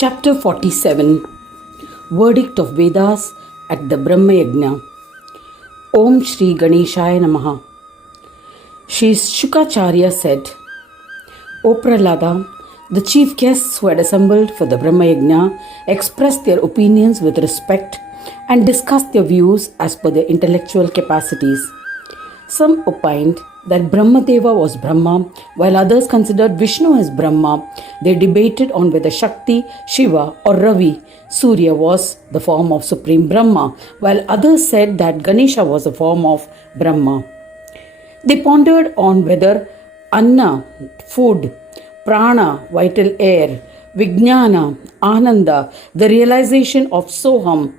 Chapter 47 Verdict of Vedas at the Brahma Yagna. Om Shri Ganeshaya Namaha. Shri Shukacharya said, O Prahlada, the chief guests who had assembled for the Brahma Yagna expressed their opinions with respect and discussed their views as per their intellectual capacities. Some opined that Brahmadeva was Brahma, while others considered Vishnu as Brahma. They debated on whether Shakti, Shiva or Ravi, Surya was the form of Supreme Brahma, while others said that Ganesha was a form of Brahma. They pondered on whether Anna, food, Prana, vital air, Vijnana, Ananda, the realization of Soham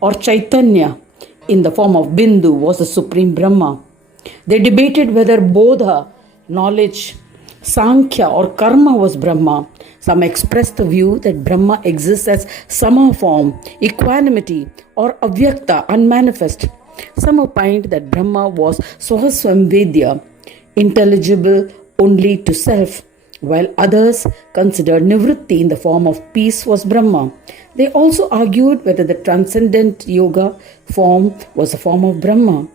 or Chaitanya in the form of Bindu was the Supreme Brahma. They debated whether Bodha, knowledge, Sankhya or Karma was Brahma. Some expressed the view that Brahma exists as Sama form, equanimity or Avyakta, unmanifest. Some opined that Brahma was Swaswamvedya, intelligible only to self, while others considered Nivritti in the form of peace was Brahma. They also argued whether the transcendent yoga form was a form of Brahma.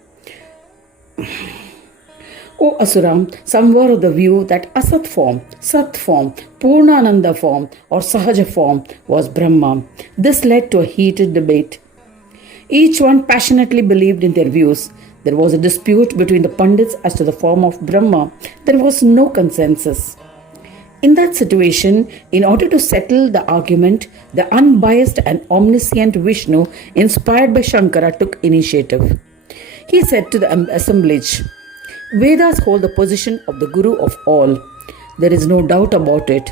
O Asura, some were of the view that Asat form, Sat form, Purnananda form or Sahaja form was Brahma. This led to a heated debate. Each one passionately believed in their views. There was a dispute between the Pandits as to the form of Brahma. There was no consensus. In that situation, in order to settle the argument, the unbiased and omniscient Vishnu, inspired by Shankara, took initiative. He said to the assemblage, Vedas hold the position of the Guru of all. There is no doubt about it.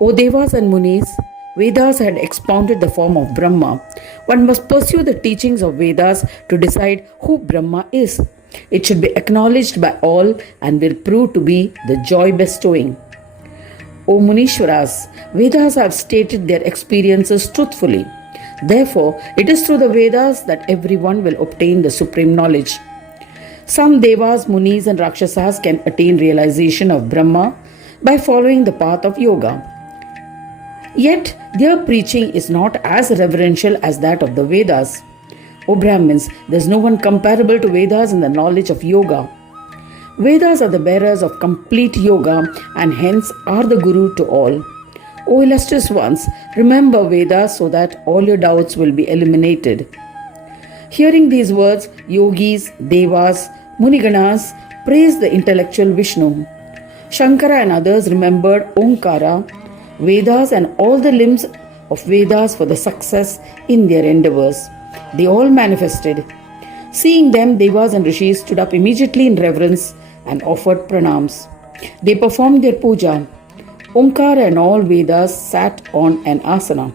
O Devas and Munis, Vedas had expounded the form of Brahma. One must pursue the teachings of Vedas to decide who Brahma is. It should be acknowledged by all and will prove to be the joy bestowing. O Munishwaras, Vedas have stated their experiences truthfully. Therefore, it is through the Vedas that everyone will obtain the supreme knowledge. Some Devas, Munis and Rakshasas can attain realization of Brahma by following the path of yoga. Yet, their preaching is not as reverential as that of the Vedas. O Brahmins, there is no one comparable to Vedas in the knowledge of yoga. Vedas are the bearers of complete yoga and hence are the Guru to all. O illustrious ones, remember Vedas so that all your doubts will be eliminated. Hearing these words, yogis, devas, muniganas praised the intellectual Vishnu. Shankara and others remembered Omkara, Vedas and all the limbs of Vedas for the success in their endeavors. They all manifested. Seeing them, devas and rishis stood up immediately in reverence and offered pranams. They performed their puja. Omkara and all Vedas sat on an asana.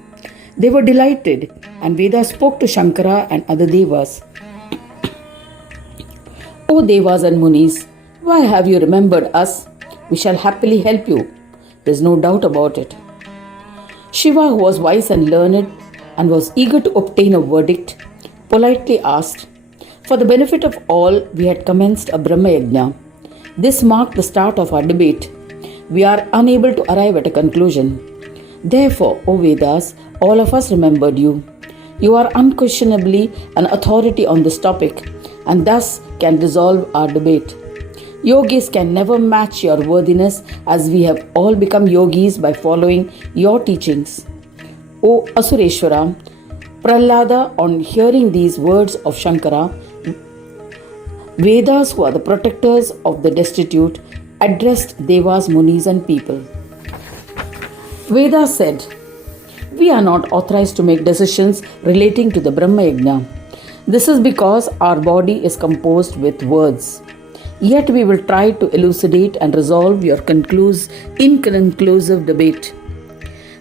They were delighted, and Vedas spoke to Shankara and other Devas. O Devas and Munis, why have you remembered us? We shall happily help you. There is no doubt about it. Shiva, who was wise and learned and was eager to obtain a verdict, politely asked, for the benefit of all, we had commenced a Brahma Yagna. This marked the start of our debate. We are unable to arrive at a conclusion. Therefore, O Vedas, all of us remembered you. You are unquestionably an authority on this topic and thus can resolve our debate. Yogis can never match your worthiness as we have all become yogis by following your teachings. O Asureshwara, Prahlada, on hearing these words of Shankara, Vedas, who are the protectors of the destitute, addressed Devas, Munis and people. Vedas said, we are not authorized to make decisions relating to the Brahma Yagna. This is because our body is composed with words. Yet we will try to elucidate and resolve your inconclusive debate.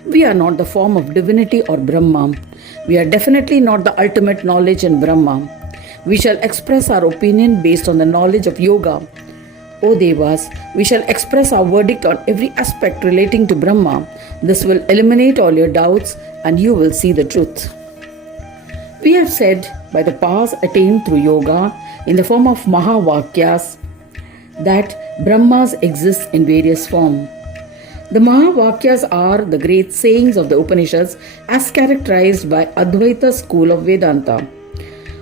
We are not the form of divinity or Brahma. We are definitely not the ultimate knowledge in Brahma. We shall express our opinion based on the knowledge of yoga. O Devas, we shall express our verdict on every aspect relating to Brahma. This will eliminate all your doubts and you will see the truth. We have said by the powers attained through yoga in the form of Mahavakyas that Brahmas exist in various forms. The Mahavakyas are the great sayings of the Upanishads as characterized by Advaita school of Vedanta.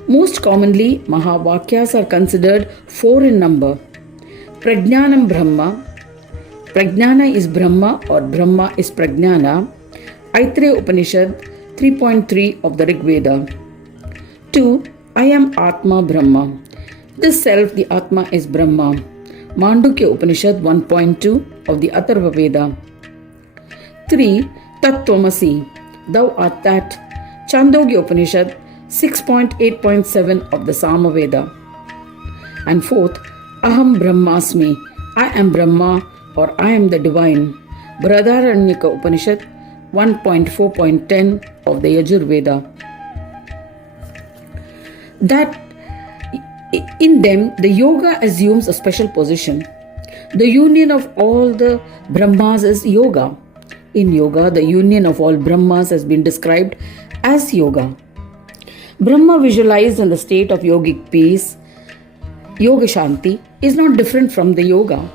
Most commonly, Mahavakyas are considered four in number. Prajnanam Brahma. Prajnana is Brahma or Brahma is Prajnana. Aitreya Upanishad 3.3 of the Rig Veda. 2. I am Atma Brahma. This self, the Atma, is Brahma. Mandukya Upanishad 1.2 of the Atharva Veda. 3. Tattvamasi. Thou art that. Chandogya Upanishad 6.8.7 of the Sama Veda. And 4th, Aham Brahmasmi. I am Brahma or I am the Divine. Brihadaranyaka Upanishad 1.4.10 of the Yajur Veda. That in them, the yoga assumes a special position. The union of all the Brahmas is yoga. In yoga, the union of all Brahmas has been described as yoga. Brahma visualized in the state of yogic peace, Yoga Shanti, is not different from the yoga.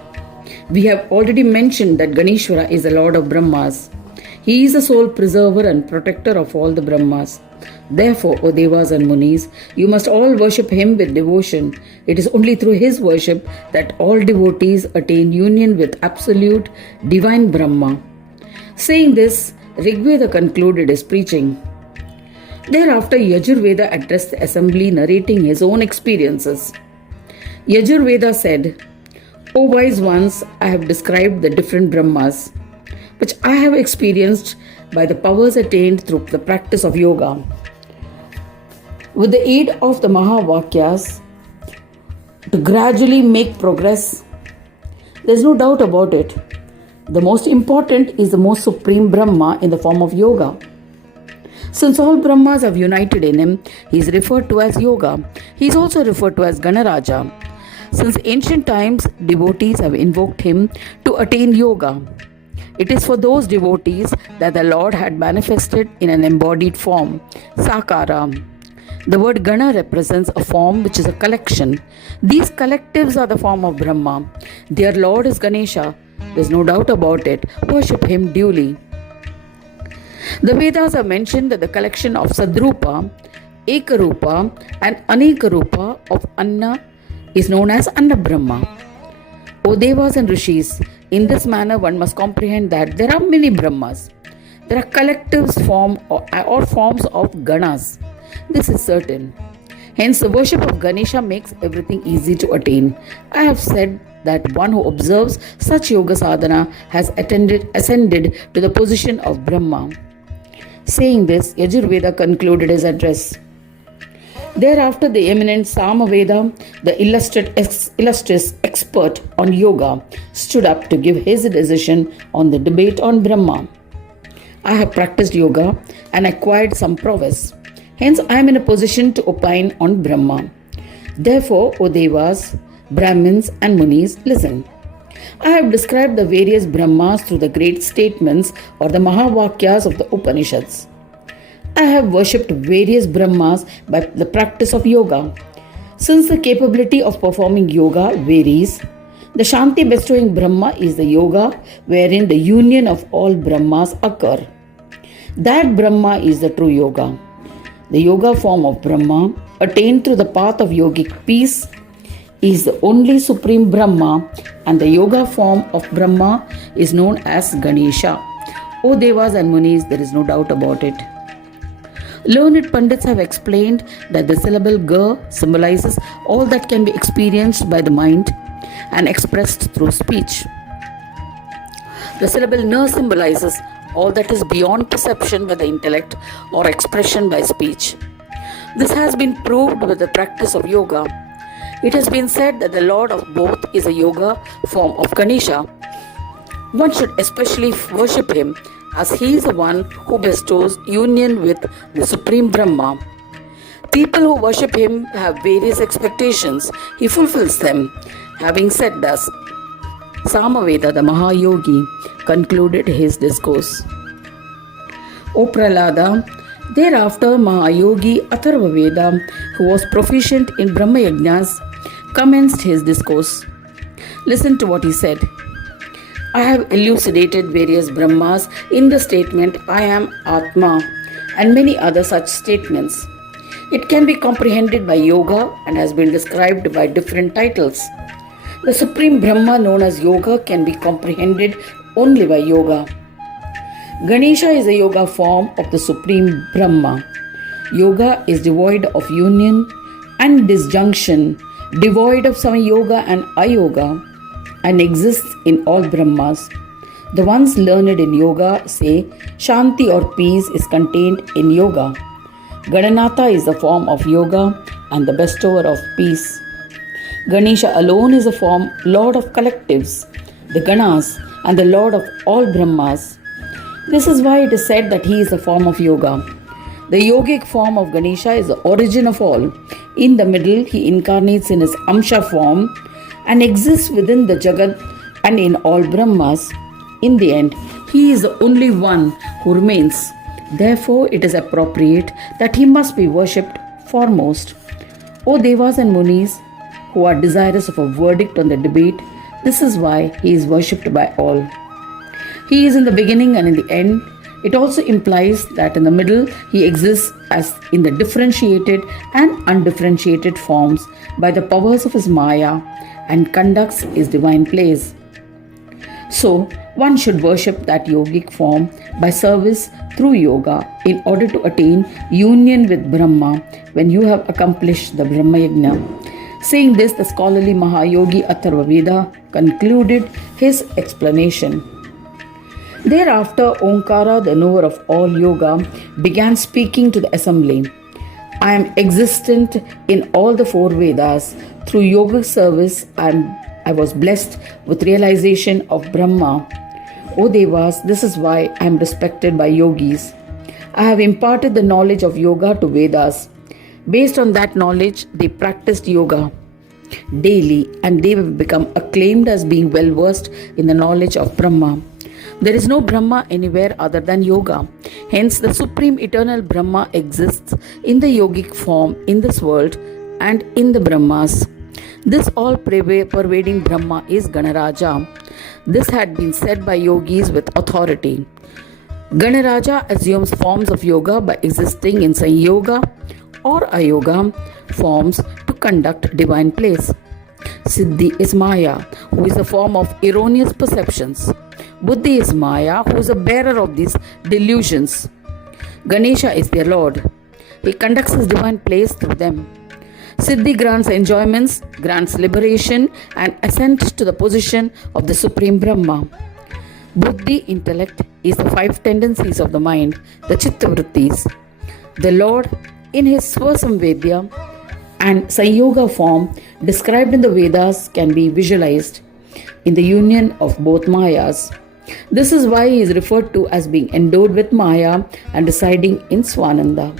We have already mentioned that Ganeshwara is the Lord of Brahmas. He is the sole preserver and protector of all the Brahmas. Therefore, O Devas and Munis, you must all worship him with devotion. It is only through his worship that all devotees attain union with absolute divine Brahma. Saying this, Rigveda concluded his preaching. Thereafter, Yajurveda addressed the assembly, narrating his own experiences. Yajurveda said, O wise ones, I have described the different Brahmas, which I have experienced by the powers attained through the practice of yoga. With the aid of the Mahavakyas, to gradually make progress, there is no doubt about it. The most important is the most supreme Brahma in the form of yoga. Since all Brahmas have united in him, he is referred to as yoga. He is also referred to as Ganaraja. Since ancient times, devotees have invoked him to attain yoga. It is for those devotees that the Lord had manifested in an embodied form, Sakara. The word Gana represents a form which is a collection. These collectives are the form of Brahma. Their Lord is Ganesha. There is no doubt about it. Worship him duly. The Vedas have mentioned that the collection of Sadrupa, Ekarupa and Anekarupa of Anna is known as Anna Brahma. O Devas and Rishis, in this manner one must comprehend that there are many Brahmas. There are collectives or forms of Ganas. This is certain. Hence, the worship of Ganesha makes everything easy to attain. I have said that one who observes such yoga sadhana has ascended to the position of Brahma. Saying this, Yajurveda concluded his address. Thereafter, the eminent Samaveda, the illustrious expert on yoga, stood up to give his decision on the debate on Brahma. I have practiced yoga and acquired some prowess. Hence, I am in a position to opine on Brahma. Therefore, O Devas, Brahmins and Munis, listen. I have described the various Brahmas through the great statements or the Mahavakyas of the Upanishads. I have worshipped various Brahmas by the practice of yoga. Since the capability of performing yoga varies, the Shanti bestowing Brahma is the yoga wherein the union of all Brahmas occur. That Brahma is the true yoga. The yoga form of Brahma, attained through the path of yogic peace, is the only supreme Brahma, and the yoga form of Brahma is known as Ganesha. O Devas and Munis, there is no doubt about it. Learned Pandits have explained that the syllable Ga symbolizes all that can be experienced by the mind and expressed through speech. The syllable Na symbolizes all that is beyond perception by the intellect or expression by speech. This has been proved with the practice of yoga. It has been said that the Lord of both is a yoga form of Ganesha. One should especially worship him as he is the one who bestows union with the Supreme Brahma. People who worship him have various expectations. He fulfills them. Having said thus, Samaveda, the Mahayogi, concluded his discourse. O Prahlada, thereafter Mahayogi Atharva Veda, who was proficient in Brahma Yagnas, commenced his discourse. Listen to what he said. I have elucidated various Brahmas in the statement I am Atma and many other such statements. It can be comprehended by yoga and has been described by different titles. The supreme Brahma known as yoga can be comprehended only by yoga. Ganesha is a yoga form of the supreme Brahma. Yoga is devoid of union and disjunction, devoid of some yoga and ayoga, and exists in all Brahmas. The ones learned in yoga say Shanti or peace is contained in yoga. Gananatha is the form of yoga and the bestower of peace. Ganesha alone is a form, Lord of collectives, the Ganas, and the Lord of all Brahmas. This is why it is said that he is a form of yoga. The yogic form of Ganesha is the origin of all. In the middle, he incarnates in his Amsha form and exists within the Jagat and in all Brahmas. In the end, he is the only one who remains. Therefore, it is appropriate that he must be worshipped foremost. O Devas and Munis, who are desirous of a verdict on the debate, this is why he is worshipped by all. He is in the beginning and in the end. It also implies that in the middle he exists as in the differentiated and undifferentiated forms by the powers of his Maya and conducts his divine plays. So, one should worship that yogic form by service through yoga in order to attain union with Brahma when you have accomplished the Brahma Yagna. Saying this, the scholarly Mahayogi Atharva Veda concluded his explanation. Thereafter, Omkara, the knower of all yoga, began speaking to the assembly. I am existent in all the four Vedas. Through yogic service, I was blessed with realization of Brahma. O Devas, this is why I am respected by yogis. I have imparted the knowledge of yoga to Vedas. Based on that knowledge, they practiced yoga daily and they have become acclaimed as being well versed in the knowledge of Brahma. There is no Brahma anywhere other than yoga. Hence, the supreme eternal Brahma exists in the yogic form in this world and in the Brahmas. This all-pervading Brahma is Ganaraja. This had been said by yogis with authority. Ganaraja assumes forms of yoga by existing in Sanyoga or Ayoga forms to conduct divine plays. Siddhi is Maya, who is a form of erroneous perceptions. Buddhi is Maya, who is a bearer of these delusions. Ganesha is their Lord. He conducts his divine plays through them. Siddhi grants enjoyments, grants liberation, and ascent to the position of the Supreme Brahma. Buddhi, intellect, is the five tendencies of the mind, the Chittavrittis. The Lord, in his Swasamvedya and Sanyoga form described in the Vedas, can be visualized in the union of both Mayas. This is why he is referred to as being endowed with Maya and residing in Swananda.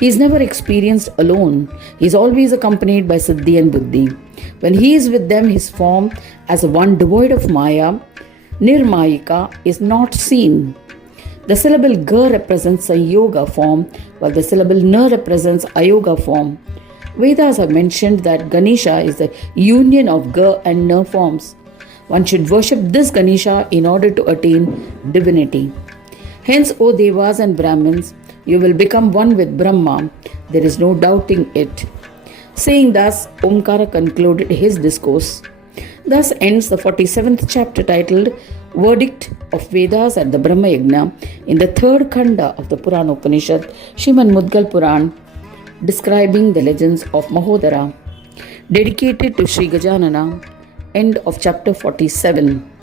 He is never experienced alone. He is always accompanied by Siddhi and Buddhi. When he is with them, his form as one devoid of Maya, Nirmayika, is not seen. The syllable Ga represents a yoga form, while the syllable Na represents ayoga form. Vedas have mentioned that Ganesha is the union of Ga and Na forms. One should worship this Ganesha in order to attain divinity. Hence, O Devas and Brahmins, you will become one with Brahma. There is no doubting it. Saying thus, Omkara concluded his discourse. Thus ends the 47th chapter titled Verdict of Vedas at the Brahma Yagna in the third Khanda of the Puran Upanishad, Srimad Mudgal Puran, describing the legends of Mahodara. Dedicated to Sri Gajanana. End of chapter 47.